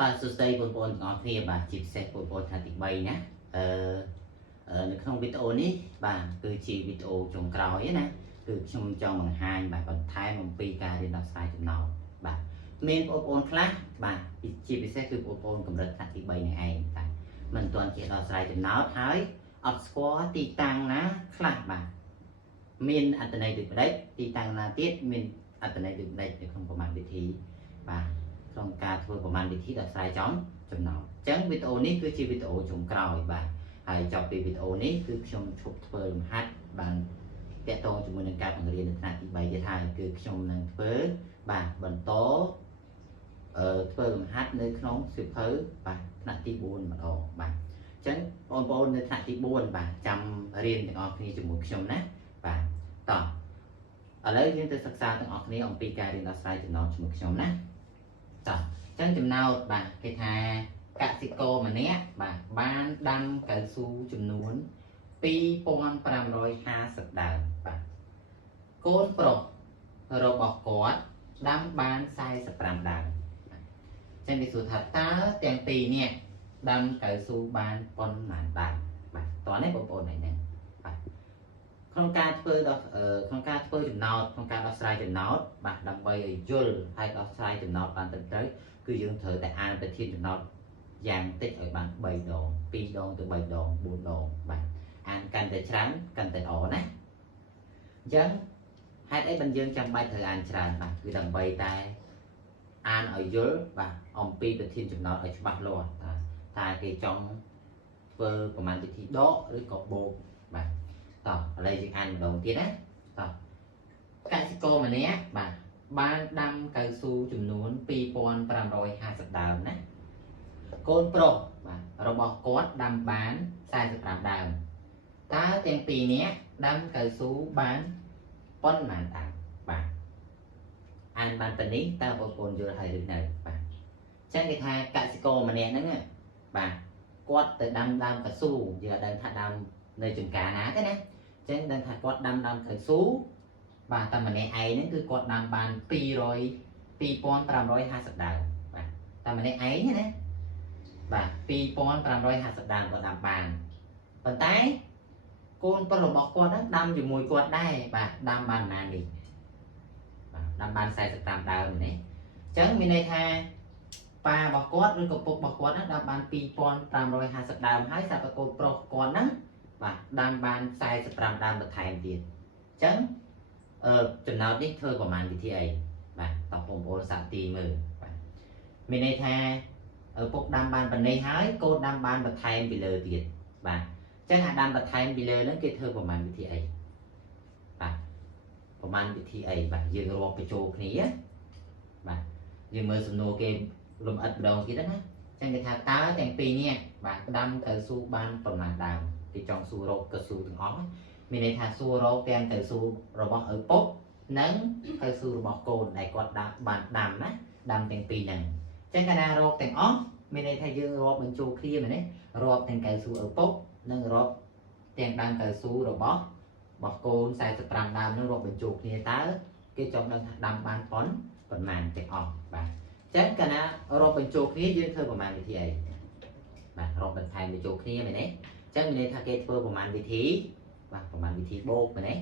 បាទសួស្តីបងប្អូនទាំងអស់គ្នាបាទជាពិសេសបងប្អូនថ្នាក់ទី3ណានៅក្នុងវីដេអូនេះបាទគឺជាវីដេអូចុងក្រោយណាគឺខ្ញុំចង់បង្ហាញបាទបន្ថែមអំពីការរៀនដោះស្រាយចំណោទបាទមានបងប្អូនខ្លះបាទជាពិសេសគឺបងប្អូនកម្រិតថ្នាក់ទី3នេះឯងបាទមិនទាន់ចេះដោះស្រាយចំណោទហើយអត់ស្គាល់ទីតាំងណាខ្លះបាទមានអត្ថន័យដូចម្ដេចទីតាំងណាទៀតមានអត្ថន័យដូចម្ដេចនៅក្នុងប្រមាណវិធីបាទក្នុងការធ្វើប្រមាណវិធីដោះស្រាយចំណោទអញ្ចឹងវីដេអូនេះគឺជាវីដេអូចុងក្រោយបាទហើយចប់ពីវីដេអូនេះគឺខ្ញុំឈប់ធ្វើលំហាត់បានតាក់ទងជាមួយនឹងការបង្រៀននៅថ្នាក់ទី3ទៀតហើយគឺខ្ញុំនឹងធ្វើបាទបន្តធ្វើលំហាត់នៅក្នុងសៀវភៅបាទថ្នាក់ទី4ម្ដងបាទអញ្ចឹងបងប្អូននៅថ្នាក់ទី4បាទចាំរៀនទាំងអស់គ្នាជាមួយខ្ញុំណាបាទតោះឥឡូវយើងទៅសិក្សាទាំងអស់គ្នាអំពីការរៀនដោះស្រាយចំណោទជាមួយខ្ញុំណាតោះអញ្ចឹងចំណោទបាទគេថាកសិករម្នាក់បាទបានដាំកៅស៊ូចំនួន2550ដើមបាទកូនប្រុសរបស់គាត់ដាំបាន45ដើមអញ្ចឹងគេសួរថាតើទាំងពីរនាក់ដាំកៅស៊ូបានប៉ុន្មានដើមបាទតោះនេះបងប្អូនហ្នឹងបាទក្នុងការធ្វើចំណោទក្នុងការដោះស្រាយចំណោទបាទដើម្បីឲ្យយល់ហើយដោះស្រាយចំណោទបានត្រឹមត្រូវគឺយើងត្រូវតែអានប្រធានចំណោទយ៉ាងតិចឲ្យបាន3ដង2ដងទៅ3ដង4ដងបាទអានកាន់តែច្រើនកាន់តែល្អណាអញ្ចឹងហេតុអីបានយើងចាំបាច់ត្រូវអានច្រើនបាទគឺដើម្បីតែអានឲ្យយល់បាទអំពីប្រធានចំណោទឲ្យច្បាស់លាស់ថាគេចង់ធ្វើប្រមាណវិធីដកឬក៏បូកបាទតោះឥឡូវយើងអានម្ដងទៀតណាតោះកសិករម្នាក់បាទបានដាំកៅស៊ូចំនួន2550ដើមណាកូនប្រុសបាទរបស់គាត់ដាំបាន45ដើមតើទាំងពីរនាក់ដាំកៅស៊ូបានប៉ុន្មានដើមបាទអានបានប៉ុណ្នេះតើបងប្អូនយល់ហើយឬនៅបាទអញ្ចឹងគេថាកសិករម្នាក់ហ្នឹងបាទគាត់ទៅដាំដើមកៅស៊ូយើងអត់ដឹងថាដើមនៅចំការណាទេណាអញ្ចឹងដឹងថាគាត់ដាំដើមកៅស៊ូបាទតែម្នាក់ឯងហ្នឹងគឺគាត់ដាំបាន2550ដើមបាទតែម្នាក់ឯងណាបាទ2550ដើមគាត់ដាំបានប៉ុន្តែកូនប្រុសរបស់គាត់ហ្នឹងដាំជាមួយគាត់ដែរបាទដាំបានប៉ុន្មាននេះបាទដាំបាន45ដើមនេះអញ្ចឹងមានន័យថាប៉ារបស់គាត់ឬក៏ពុករបស់គាត់ហ្នឹងដាំបាន2550ដើមហើយស្រាប់តែកូនប្រុសគាត់ហ្នឹងបាទដាំបាន45ដើមបន្ថែមទៀតអញ្ចឹងចំណោទនេះធ្វើប្រមាណវិធីអីបាទតោះបងប្អូនសាកទីមើលបាទមានន័យថាពុកដាំបានប៉ុណ្ណេះហើយកូនដាំបានបន្ថែមពីលើទៀតបាទអញ្ចឹងអាដាំបន្ថែមពីលើហ្នឹងគេធ្វើប្រមាណវិធីអីបាទប្រមាណវិធីអីបាទយើងរាប់បញ្ចូលគ្នាបាទយើងមើលសំណួរគេលំអិតម្ដងទៀតណាអញ្ចឹងគេថាតើទាំងពីរនាក់បាទដាំកៅស៊ូបានប្រមាណដើមគេចង់សួររកកៅស៊ូទាំងអស់មានន័យថាសួររកទាំងកៅស៊ូរបស់ឪពុកនិងកៅស៊ូរបស់កូនដែលគាត់បានដាំណាដាំទាំងពីរហ្នឹងអញ្ចឹងកាលណារកទាំងអស់មានន័យថាយើងរាប់បញ្ចូលគ្នាមែនទេរាប់ទាំងកៅស៊ូឪពុកនិងរាប់ទាំងដើមកៅស៊ូរបស់កូន45ដើមនឹងរាប់បញ្ចូលគ្នាតើគេចង់ដឹងថាដាំបានប៉ុន្មានទាំងអស់បាទអញ្ចឹងកាលណារាប់បញ្ចូលគ្នាយើងធ្វើប្រមាណវិធីអីបាទរាប់បន្ថែមបញ្ចូលគ្នាមែនទេអញ្ចឹងមានន័យថាគេធ្វើប្រមាណវិធីបាទប្រមាណវិធីបូកមែនទេ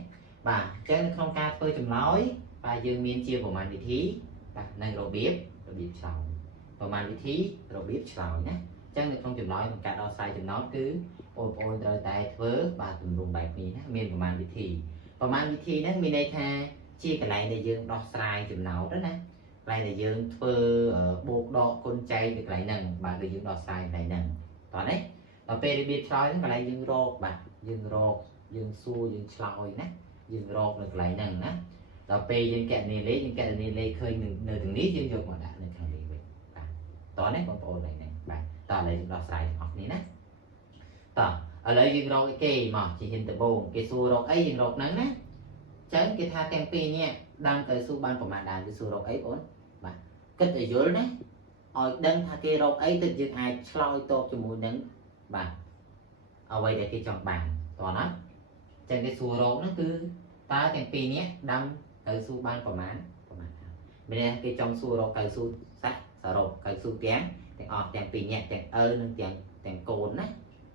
បាទអញ្ចឹងនៅក្នុងការធ្វើចម្លើយបាទយើងមានជាប្រមាណវិធីបាទនិងរបៀបឆ្លើយប្រមាណវិធីរបៀបឆ្លើយណាអញ្ចឹងនៅក្នុងចម្លើយក្នុងការដោះស្រាយចំណោទគឺបងប្អូនត្រូវតែធ្វើបាទទម្រង់បែបនេះណាមានប្រមាណវិធីហ្នឹងមានន័យថាជាកន្លែងដែលយើងដោះស្រាយចំណោទណាកន្លែងដែលយើងធ្វើបូកដកគុណចែកនៅកន្លែងហ្នឹងបាទដែលយើងដោះស្រាយកន្លែងហ្នឹងតោះនេះដល់ពេលរបៀបឆ្លើយហ្នឹងកន្លែងយើងរកបាទយើងសួរយើងឆ្លើយណាយើងរកនៅកន្លែងហ្នឹងណាដល់ពេលយើងកណនីលេខឃើញនៅទាំងនេះយើងយកមកដាក់នៅខាងនេះវិញបាទតោះនេះបងប្អូនហ្នឹងបាទតោះឥឡូវយើងដោះស្រាយទាំងអស់គ្នាណាតោះឥឡូវយើងរកគេមកជាហ៊ានដំបូងគេសួររកអីយើងរកហ្នឹងណាអញ្ចឹងគេថាទាំងពីរនេះដាំកៅស៊ូបានប្រមាណដើមគេសួររកអីបងបាទគិតឲ្យយល់ណាឲ្យដឹងថាគេរកអីទៅយើងអាចឆ្លើយតបជាមួយនឹងបាទអ្វីដែលគេចង់បានតោះណាអញ្ចឹងគេសួររកហ្នឹងគឺតើទាំងពីរនេះដាំកៅស៊ូបានប្រមាណមានន័យថាគេចង់សួររកកៅស៊ូសរុបកៅស៊ូទាំង ទាំងអស់ទាំងពីរញាក់ទាំងនឹងទាំងកូនណា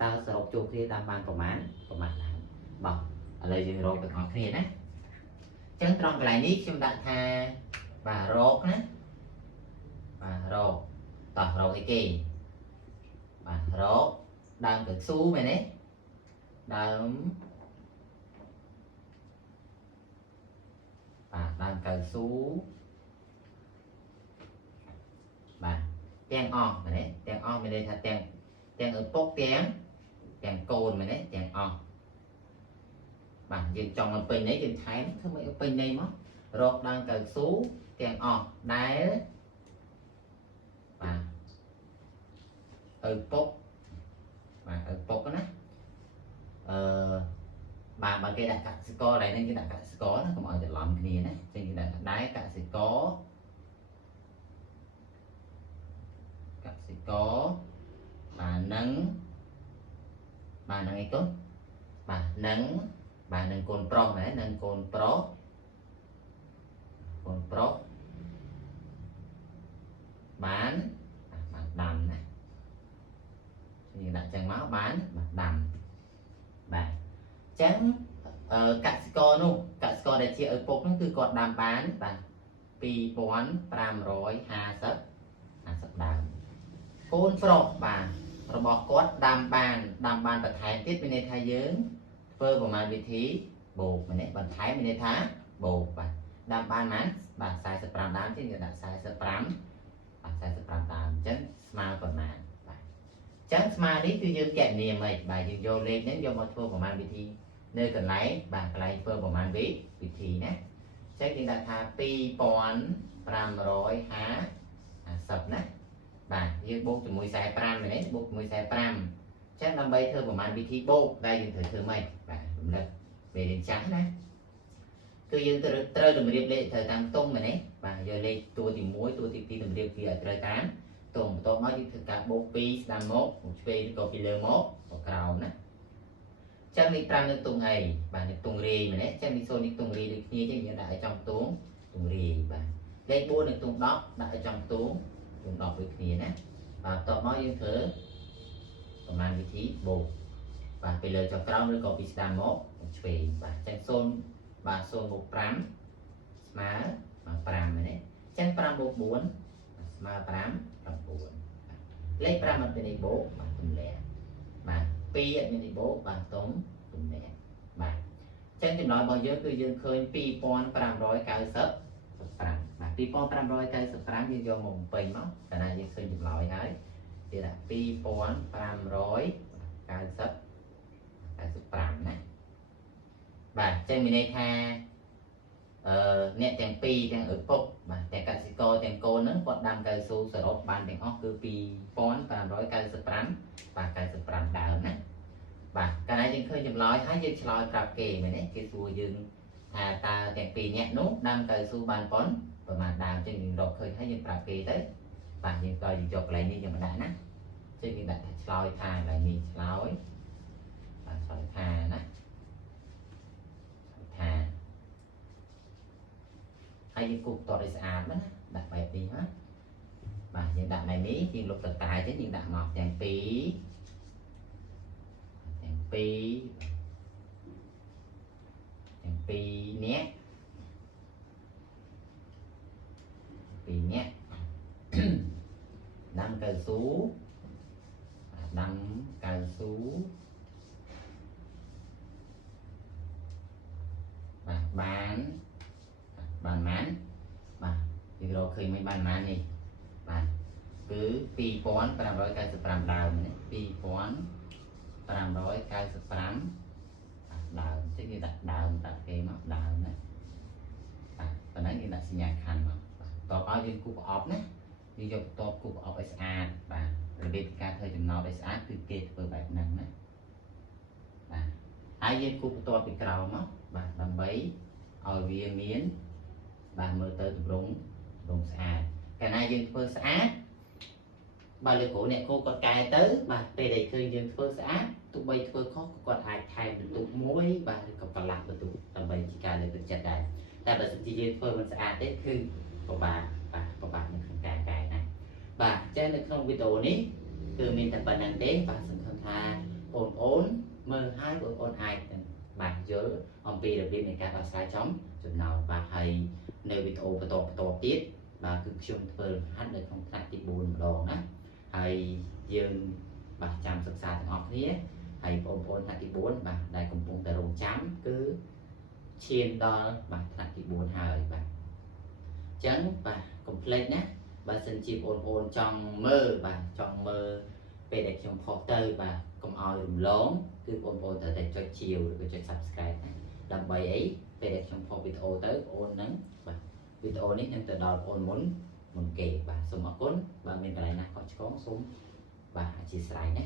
តើសរុបជួបគ្នាតាមបានប្រមាណដែរបងឥឡូវយើងរកទាំងអស់គ្នាណាចឹងត្រង់កន្លែងនេះខ្ញុំដាក់ថាបាទរកណាបាទរកតោះរកអីគេបាទរកដើមកៅស៊ូមែនទេដើមបាទដើមកៅស៊ូបាទទាំងអស់មែនទេទាំងអស់មានន័យថាទាំងឪពុកទាំងកូនមែនទេទាំងអស់បាទយើងចង់ឲ្យពេញន័យយើងថែមធ្វើមិនឲ្យពេញន័យមករកដើមកៅស៊ូទាំងអស់ដែលបាទឪពុកបាទឪពុកណាបាទបើគេដាក់កសិករដែរនេះគេដាក់កសិករណាកុំឲ្យច្រឡំគ្នាណាចឹងគេដាក់ដែរកសិករបាទនឹងអីកូនបាទនឹងកូនប្រុសណានឹងកូនប្រុសបានដាំណាយើងដាក់ចឹងមកបានដាំបាទចឹងកសិករនោះកសិករដែលជាឪពុកហ្នឹងគឺគាត់ដាំបានបាទ2550ដើមកូនប្រុសបាទរបស់គាត់ដាំបានបន្ថែមទៀតមានន័យថាយើងធ្វើប្រមាណវិធីបូកមែនទេបន្ថែមមានន័យថាបូកបាទដាំបានណាបាទ45ដើមជាងយើងដាក់45ដើមអញ្ចឹងស្មើប៉ុន្មានបាទអញ្ចឹងស្មើនេះគឺយើងកណនាមិនបាទយើងយកលេខនេះយកមកធ្វើប្រមាណវិធីនៅកន្លែងបាទកន្លែងធ្វើប្រមាណវិធីណាអញ្ចឹងយើងដាក់ថា2550ណាបាទយើងបូកជាមួយ45មែនទេបូកជាមួយ45អញ្ចឹងដើម្បីធ្វើប្រមាណវិធីបូកដែលយើងត្រូវធ្វើម៉េចបាទរំលឹកពេលរៀនចាស់ណាគឺយើងត្រូវតម្រៀបលេខត្រូវតាមខ្ទង់មែនទេបាទយកលេខតួទី1តួទី2តម្រៀបវាឲ្យត្រូវតាមខ្ទង់បន្ទាប់មកយើងធ្វើការបូកពីស្ដាំមកឆ្វេងក៏ពីលើមកក្រោមណាចឹងលេខ5នៅខ្ទង់អីបាទនៅខ្ទង់រាយមែនទេចឹងលេខ0នៅខ្ទង់រាយដូចគ្នាចឹងយើងដាក់ឲ្យចំខ្ទង់រាយបាទលេខ4នៅខ្ទង់10ដាក់ឲ្យចំខ្ទង់10ដូចគ្នាណាបាទបន្ទាប់មកយើងធ្វើប្រមាណវិធីបូកបាទពីលើចុះក្រោមឬក៏ពីស្ដាំមកឆ្វេងបាទចឹង0បាទ0បូក5ស្មើ5មែនទេចឹង5បូក4ស្មើ9លេខ5អត់មានន័យបូកបាទទម្លាក់បាទ2អត់មានន័យបូកបាទទម្លាក់បាទចឹងចម្លើយរបស់យើងគឺយើងឃើញ2595បាទ2595យើងយកមកបំពេញមកកាលណាយើងឃើញចម្លើយហើយគេដាក់2595ណាបាទចឹងមានន័យថាអ្នកទាំងពីរទាំងឪពុកបាទទាំងកសិករទាំងកូនហ្នឹងគាត់ដាំកៅស៊ូសរុបបានទាំងអស់គឺ2595បាទ95ដើមណាបាទកាលណាយើងឃើញចម្លើយហើយយើងឆ្លើយប្រាប់គេមែនទេគេសួរយើងថាតើទាំងពីរអ្នកនោះដាំកៅស៊ូបានប៉ុនប្រហែលដើមចឹងយើងរកឃើញហើយយើងប្រាប់គេទៅបាទយើងក៏យកកន្លែងនេះយើងមកដាក់ណាចឹងយើងដាក់ថាឆ្លើយថាកន្លែងនេះឆ្លើយបាទឆ្លើយថាណាថាហើយយើងគូបតឲ្យស្អាតណាដាក់បែបនេះណាបាទយើងដាក់បែបនេះយើងលុបតតែទៅយើងដាក់មកទាំងពីរនាក់ដាំកៅស៊ូបាទបានម៉ានបាទយើងរកឃើញមិនបានម៉ាននេះបាទគឺ2595ដើមនេះ2595ដើមចឹងយើងដាក់ដើមដាក់គេមកដើមណាបាទប៉ុណ្ណឹងយើងដាក់សញ្ញាខណ្ឌមកតបឲ្យយើងគូប្រអប់ណាយើងយកបន្ទាប់គូប្រអប់ឲ្យស្អាតបាទរបៀបការធ្វើចំណោទឲ្យស្អាតគឺគេធ្វើបែបហ្នឹងណាបាទហើយយើងគូបន្ទាប់ពីក្រោមមកបាទដើម្បីឲ្យវាមានបាទមើលទៅទម្រង់ស្អាតកាលណាយើងធ្វើស្អាតបាទលោកគ្រូអ្នកគ្រូគាត់កែទៅបាទពេលដែលឃើញយើងធ្វើស្អាតទោះបីធ្វើខុសគាត់អាចថែមបន្ទុកមួយបាទឬក៏បន្លាស់បន្ទុកដើម្បីជាការលើកទឹកចិត្តដែរតែបើសិនជាយើងធ្វើមិនស្អាតទេគឺពិបាកនៅក្នុងការកែណាបាទ ចេះនៅក្នុងវីដេអូនេះគឺមានតែប៉ុណ្្នឹងទេបាទសង្ឃឹមថាបងប្អូនមើលហើយបងប្អូនអាចបាទយល់អំពីរបៀបនៃការដោះស្រាយចំចំណោទបាទហើយនៅវីដេអូបន្តទៀតបាទគឺខ្ញុំធ្វើហាត់នៅក្នុងថ្នាក់ទី4ម្ដងណាហើយយើងបាទចាំសិក្សាទាំងអស់គ្នាហើយបងប្អូនថ្នាក់ទី4បាទដែលកំពុងតែរងចាំគឺឈានដល់បាទថ្នាក់ទី4ហើយបាទអញ្ចឹងបាទកុំភ្លេចណាបើសិនជាបងប្អូនចង់មើលបាទចង់មើលពេលដែលខ្ញុំផុសទៅបាទកុំឲ្យរំលងគឺបងប្អូនត្រូវតែចុចជាវឬក៏ចុច Subscribe ណាដើម្បីអីពេលដែលខ្ញុំផុសវីដេអូទៅបងប្អូននឹងបាទវីដេអូនេះនឹងទៅដល់បងប្អូនមុនគេបាទសូមអរគុណបើមានកន្លែងណាខុសឆ្គងសូមបាទអធិស្ឋានណា